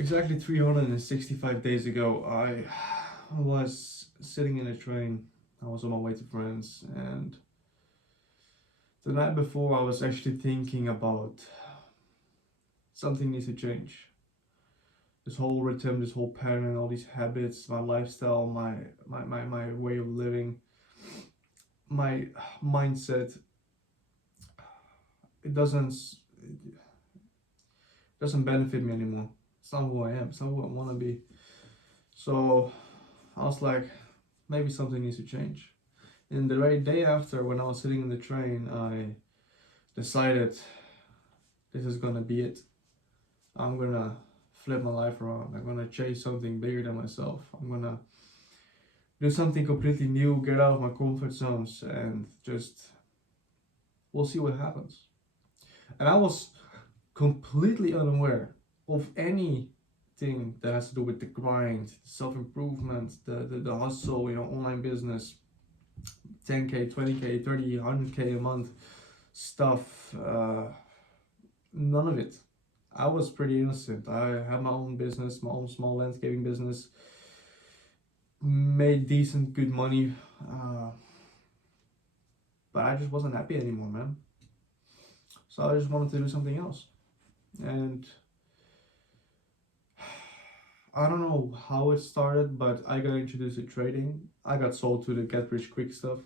Exactly 365 days ago, I was sitting in a train. I was on my way to France, and the night before, I was actually thinking about something needs to change. This whole rhythm, this whole pattern, all these habits, my lifestyle, my way of living, my mindset. It doesn't benefit me anymore. It's not who I am. It's not who I want to be. So I was like, maybe something needs to change. And the very day after, when I was sitting in the train, I decided this is gonna be it. I'm gonna flip my life around. I'm gonna chase something bigger than myself. I'm gonna do something completely new, get out of my comfort zones, and just we'll see what happens. And I was completely unaware of anything that has to do with the grind, self improvement, the hustle, online business, 10K, 20K, 30, 100K a month stuff. None of it. I was pretty innocent. I had my own business, my own small landscaping business, made decent, good money, uh, but I just wasn't happy anymore, man. So I just wanted to do something else. And I don't know how it started, but I got introduced to trading. I got sold to the get rich quick stuff.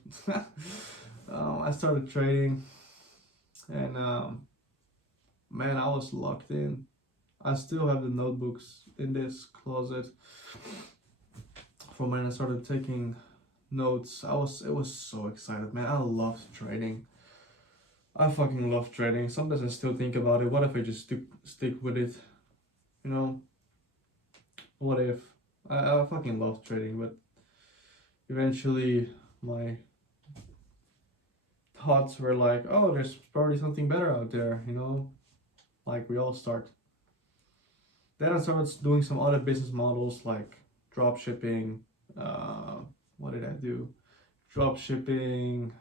I started trading, and man, I was locked in. I still have the notebooks in this closet from when I started taking notes. It was so excited, man. I loved trading. I fucking love trading. Sometimes I still think about it. What if I just stick with it? You know, what if? I fucking love trading, but eventually my thoughts were like, oh, there's probably something better out there, like we all start. Then I started doing some other business models like drop shipping. Uh, what did I do? Drop shipping,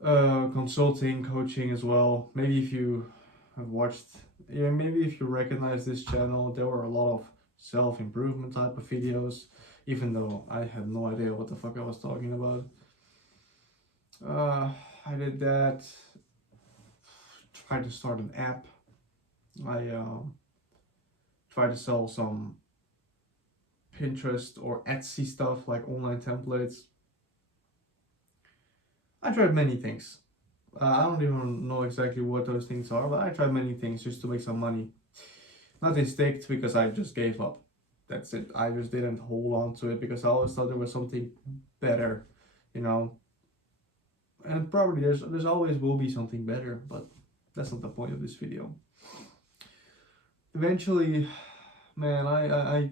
consulting, coaching as well. Maybe if you have watched, yeah, maybe if you recognize this channel, there were a lot of self improvement type of videos, even though I had no idea what the fuck I was talking about. Uh, I did that. Tried to start an app. I tried to sell some Pinterest or Etsy stuff like online templates. I tried many things. I don't even know exactly what those things are, but I tried many things just to make some money. Nothing sticked because I just gave up. That's it. I just didn't hold on to it because I always thought there was something better, you know. And probably there's always will be something better, but that's not the point of this video. Eventually, man, I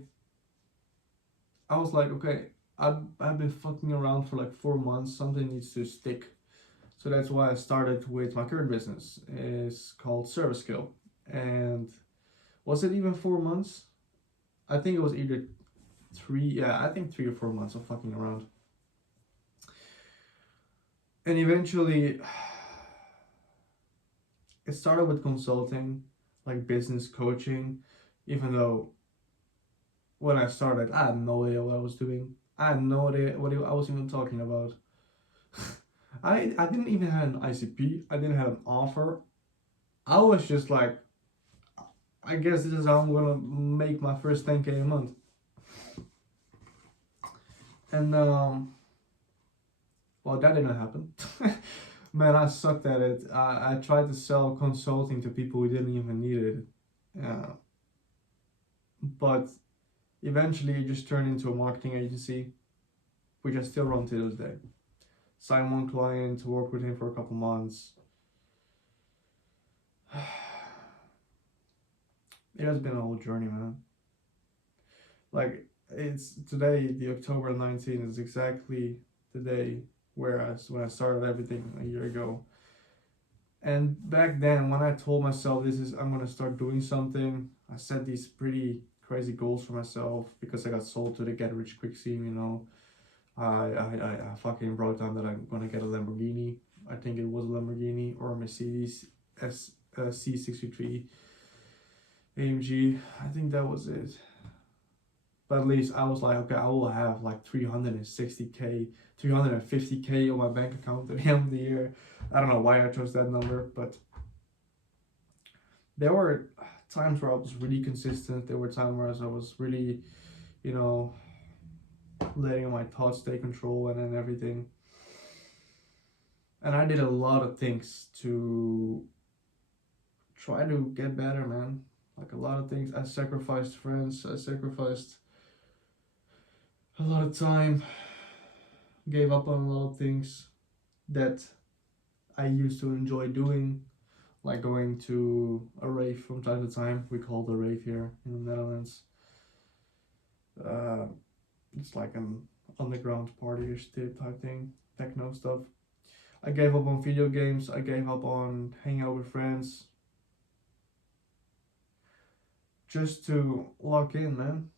was like, okay, I've been fucking around for like 4 months. Something needs to stick. So that's why I started with my current business. It's called Service Skill. And was it even 4 months? I think it was either three, yeah, I think 3 or 4 months of fucking around. And eventually, it started with consulting, like business coaching, even though when I started, I had no idea what I was doing. I had no idea what I was even talking about. I didn't even have an ICP. I didn't have an offer. I was just like, I guess this is how I'm gonna make my first 10K a month. And well, that didn't happen. Man, I sucked at it. I tried to sell consulting to people who didn't even need it. Uh, but eventually, it just turned into a marketing agency, which I still run to this day. Sign one client, work with him for a couple months. It has been a whole journey, man. Like, it's today, the October 19th, is exactly the day when I started everything a year ago. And back then, when I told myself I'm gonna start doing something, I set these pretty crazy goals for myself because I got sold to the get rich quick scene. I fucking wrote down that I'm gonna get a Lamborghini. I think it was a Lamborghini or a Mercedes C63 AMG. I think that was it. But at least I was like, okay, I will have like 360k, 350k on my bank account at the end of the year. I don't know why I chose that number, but there were times where I was really consistent. There were times where I was really, you know, letting my thoughts take control and everything. And I did a lot of things to try to get better, man. Like a lot of things. I sacrificed friends. I sacrificed a lot of time. Gave up on a lot of things that I used to enjoy doing, like going to a rave from time to time. We call it a rave here in the Netherlands. Uh, it's like an underground party-ish type thing, techno stuff. I gave up on video games. I gave up on hanging out with friends. Just to lock in, man.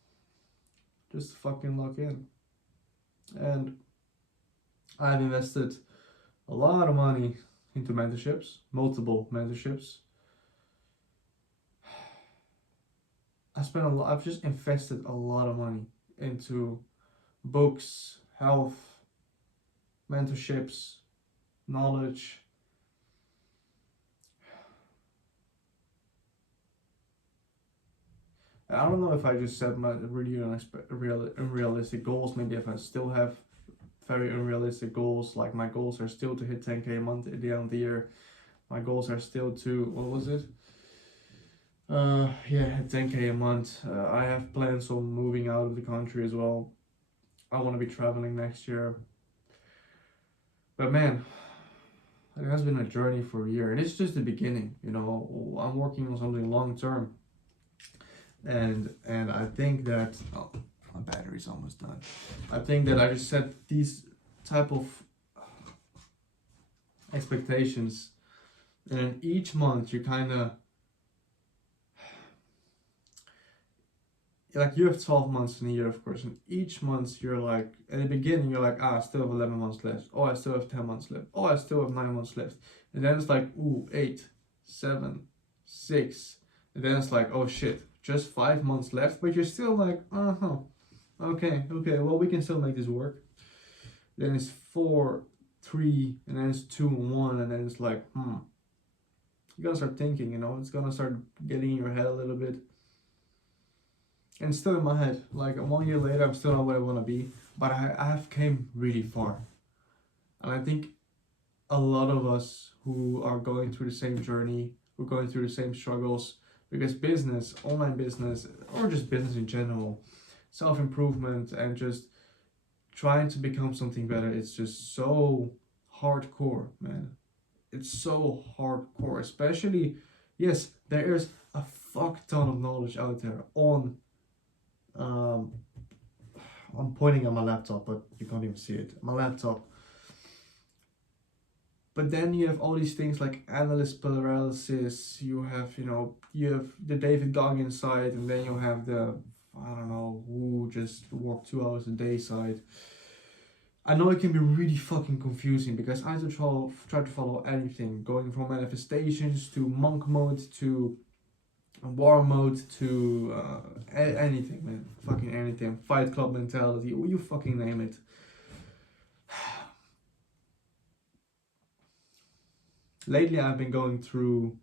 Just to fucking lock in. And I've invested a lot of money into mentorships, multiple mentorships. I've just invested a lot of money into books, health, mentorships, knowledge. I don't know if I just set my really unrealistic goals. Maybe if I still have very unrealistic goals, like my goals are still to hit 10k a month at the end of the year. My goals are still to, what was it? Yeah, 10k a month. I have plans on moving out of the country as well. I want to be traveling next year. But man, it has been a journey for a year, and it's just the beginning. You know, I'm working on something long term, and I think that my battery's almost done. I think that I just set these type of expectations, and then each month you kind of like you have 12 months in a year, of course, and each month you're like, at the beginning you're like, I still have 11 months left. Oh, I still have 10 months left. Oh, I still have 9 months left. And then it's like, ooh, 8, 7, 6. And then it's like, oh shit, just 5 months left, but you're still like, okay, well, we can still make this work. Then it's 4, 3, and then it's 2 and 1, and then it's like, you gotta start thinking, you know, it's gonna start getting in your head a little bit. And still in my head, like 1 year later, I'm still not where I want to be, but I have came really far. And I think a lot of us who are going through the same journey, who are going through the same struggles, because business, online business, or just business in general, self-improvement and just trying to become something better, it's just so hardcore, man. It's so hardcore, especially, yes, there is a fuck ton of knowledge out there on I'm pointing at my laptop, but you can't even see it. My laptop. But then you have all these things like analyst paralysis. You have the David Goggins side, and then you have the I don't know who just work 2 hours a day side. I know it can be really fucking confusing because I have to try to follow anything, going from manifestations to monk mode to war mode to anything, man. Fucking anything. Fight Club mentality. You fucking name it. Lately, I've been going through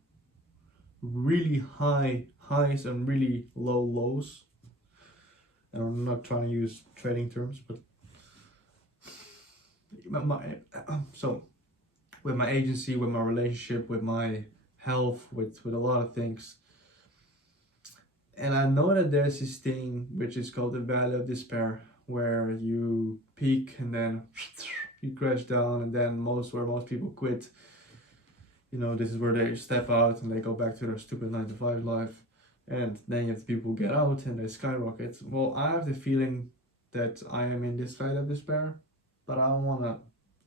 really high highs and really low lows. And I'm not trying to use trading terms, but so with my agency, with my relationship, with my health, with a lot of things. And I know that there's this thing which is called the valley of despair, where you peak and then you crash down, and then where most people quit. You know, this is where they step out and they go back to their stupid 9-to-5 life, and then you have people get out and they skyrocket. Well, I have the feeling that I am in this valley of despair, but I don't want to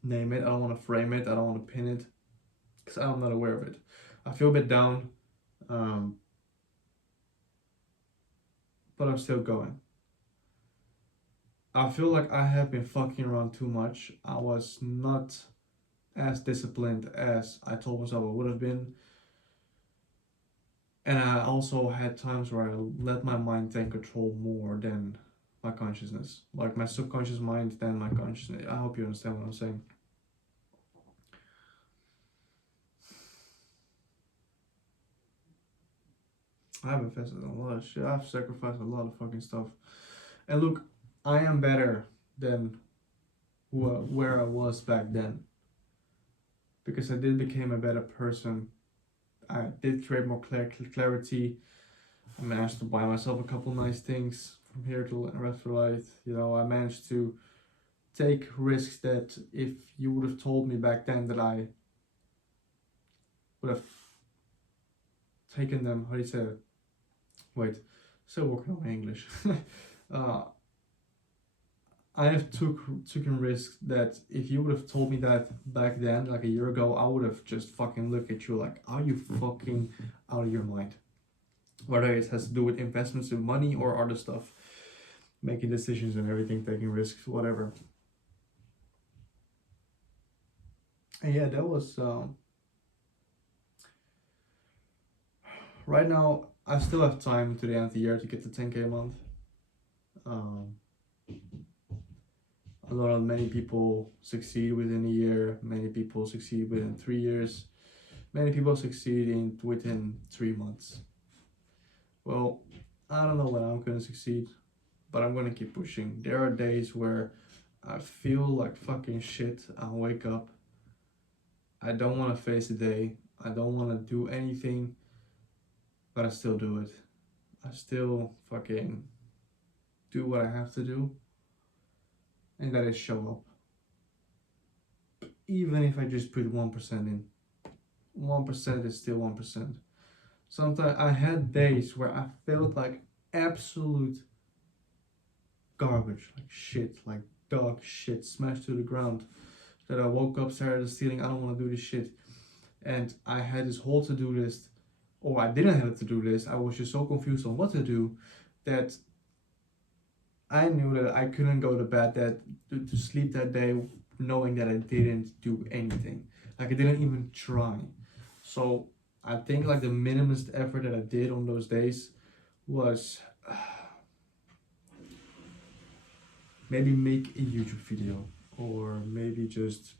name it. I don't want to frame it. I don't want to pin it because I'm not aware of it. I feel a bit down. But I'm still going. I feel like I have been fucking around too much. I was not as disciplined as I told myself I would have been. And I also had times where I let my mind take control more than my consciousness, like my subconscious mind than my consciousness. I hope you understand what I'm saying. I've invested in a lot of shit. I've sacrificed a lot of fucking stuff. And look, I am better than where I was back then, because I did become a better person. I did create more clarity. I managed to buy myself a couple nice things from here to Restaurant. You know, I managed to take risks that if you would have told me back then that I would have taken them, how do you say it? Wait, still working on my English. uh, I have taken risks that if you would have told me that back then, like a year ago, I would have just fucking looked at you like, are you fucking out of your mind? Whether it has to do with investments in money or other stuff, making decisions and everything, taking risks, whatever. And yeah, that was right now. I still have time to the end of the year to get to 10K a month. Um, a lot of many people succeed within a year. Many people succeed within 3 years. Many people succeed within 3 months. Well, I don't know when I'm gonna succeed, but I'm gonna keep pushing. There are days where I feel like fucking shit. I wake up. I don't want to face the day. I don't want to do anything, but I still do it. I still fucking do what I have to do, and that is show up. Even if I just put 1% in, 1% is still 1%. Sometimes I had days where I felt like absolute garbage, like shit, like dog shit smashed to the ground. That I woke up, stared at the ceiling, I don't want to do this shit. And I had this whole to do list, or I didn't have a to do list. I was just so confused on what to do that I knew that I couldn't go to bed to sleep that day knowing that I didn't do anything. Like I didn't even try. So I think like the minimum effort that I did on those days was maybe make a YouTube video, or maybe just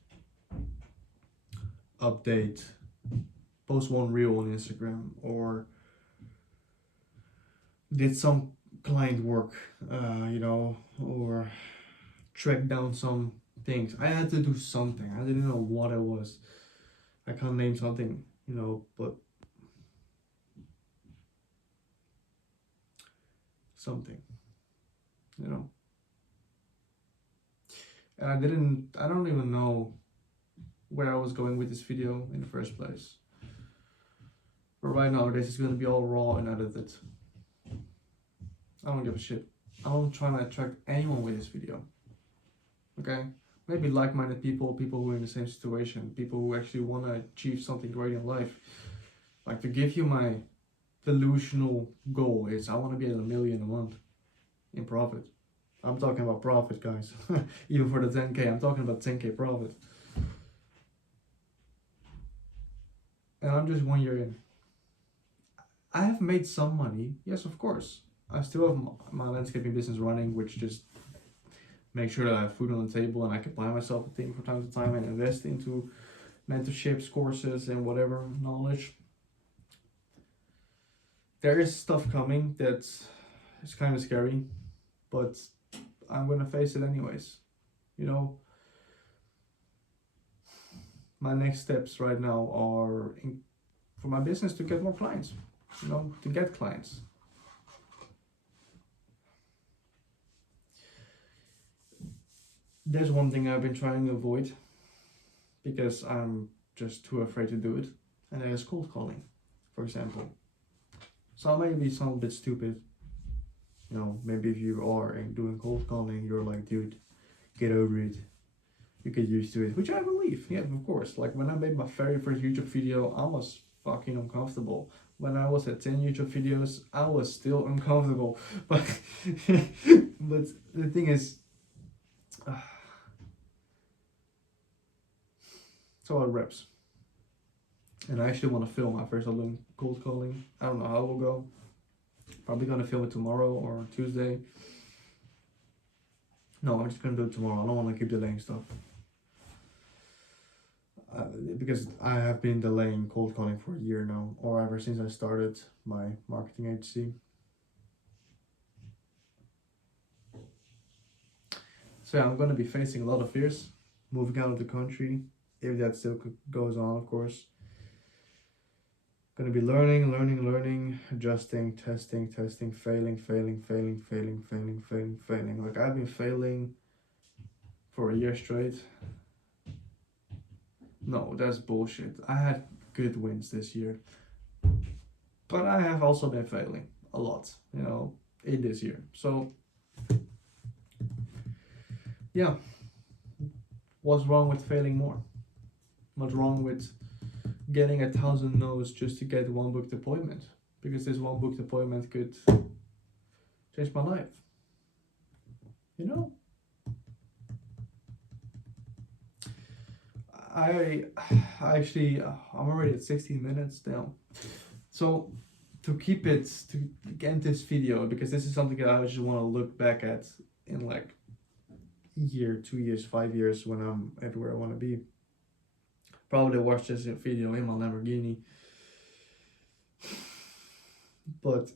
update, post one reel on Instagram, or did some client work, or track down some things. I had to do something. I didn't know what it was. I can't name something, but something, you know. And I don't even know where I was going with this video in the first place. But right now, this is gonna be all raw and edited. I don't give a shit. I'm trying to attract anyone with this video. Okay? Maybe like-minded people who are in the same situation, people who actually want to achieve something great in life. Like, to give you my delusional goal is I want to be at 1 million a month in profit. I'm talking about profit, guys. Even for the 10K, I'm talking about 10K profit. And I'm just 1 year in. I have made some money, yes, of course. I still have my landscaping business running, which just make sure that I have food on the table and I can buy myself a thing from time to time and invest into mentorships, courses, and whatever knowledge. There is stuff coming that's kind of scary, but I'm gonna face it anyways. You know, my next steps right now are for my business to get more clients, to get clients. There's one thing I've been trying to avoid because I'm just too afraid to do it, and that is cold calling, for example. So maybe sound a bit stupid. Maybe if you are doing cold calling, you're like, dude, get over it. You get used to it, which I believe. Yeah, of course. Like when I made my very first YouTube video, I was fucking uncomfortable. When I was at 10 YouTube videos, I was still uncomfortable. But but the thing is, it's all reps. And I actually want to film my first time cold calling. I don't know how it will go. Probably gonna film it tomorrow or Tuesday. No, I'm just gonna do it tomorrow. I don't want to keep delaying stuff. Because I have been delaying cold calling for a year now, or ever since I started my marketing agency. So yeah, I'm gonna be facing a lot of fears, moving out of the country, if that still goes on, of course. Gonna be learning, adjusting, testing, failing. Like I've been failing for a year straight. No, that's bullshit. I had good wins this year, but I have also been failing a lot, in this year. So yeah, what's wrong with failing more? What's wrong with getting 1,000 no's just to get one booked appointment? Because this one booked appointment could change my life. I actually, I'm already at 16 minutes now. So to get this video, because this is something that I just want to look back at in like a year, 2 years, 5 years, when I'm everywhere I want to be. Probably watch this video in my Lamborghini. But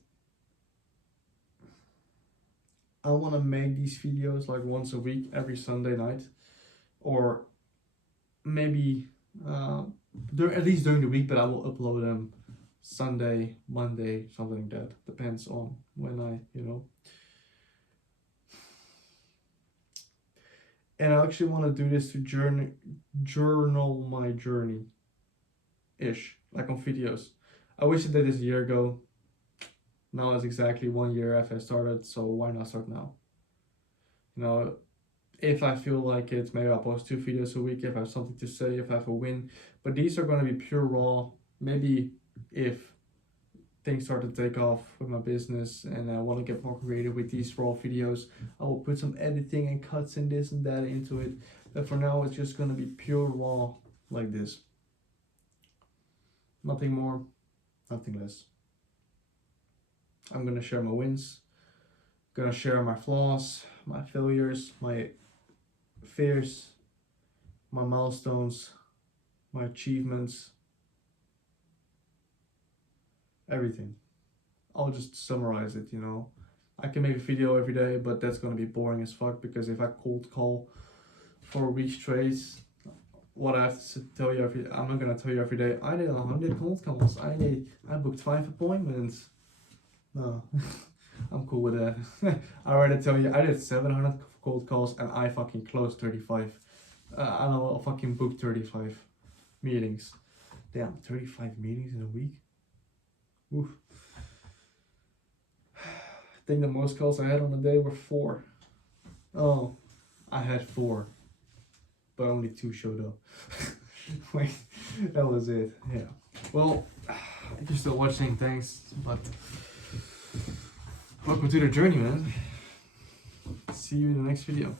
I want to make these videos like once a week, every Sunday night, or maybe at least during the week, but I will upload them Sunday, Monday, something like that. Depends on when I. And I actually want to do this to journal my journey ish, like on videos. I wish I did this a year ago. Now it's exactly 1 year after I started, so why not start now? If I feel like it, maybe I'll post 2 videos a week if I have something to say, if I have a win. But these are going to be pure raw. Maybe if things start to take off with my business and I want to get more creative with these raw videos, I will put some editing and cuts and this and that into it. But for now, it's just going to be pure raw like this. Nothing more, nothing less. I'm going to share my wins, going to share my flaws, my failures, my fears, my milestones, my achievements, everything. I'll just summarize it, I can make a video every day, but that's gonna be boring as fuck, because if I cold call for a week straight, what I have to tell you I'm not gonna tell you every day, I did 100 cold calls, I booked 5 appointments. No, I'm cool with that. I already tell you, I did 700 cold calls and I fucking closed 35. I know, I fucking booked 35 meetings. Damn, 35 meetings in a week? Oof. I think the most calls I had on a day were 4. Oh, I had 4, but only 2 showed up. Wait, that was it. Yeah. Well, if you're still watching, thanks, but welcome to the journey, man. See you in the next video.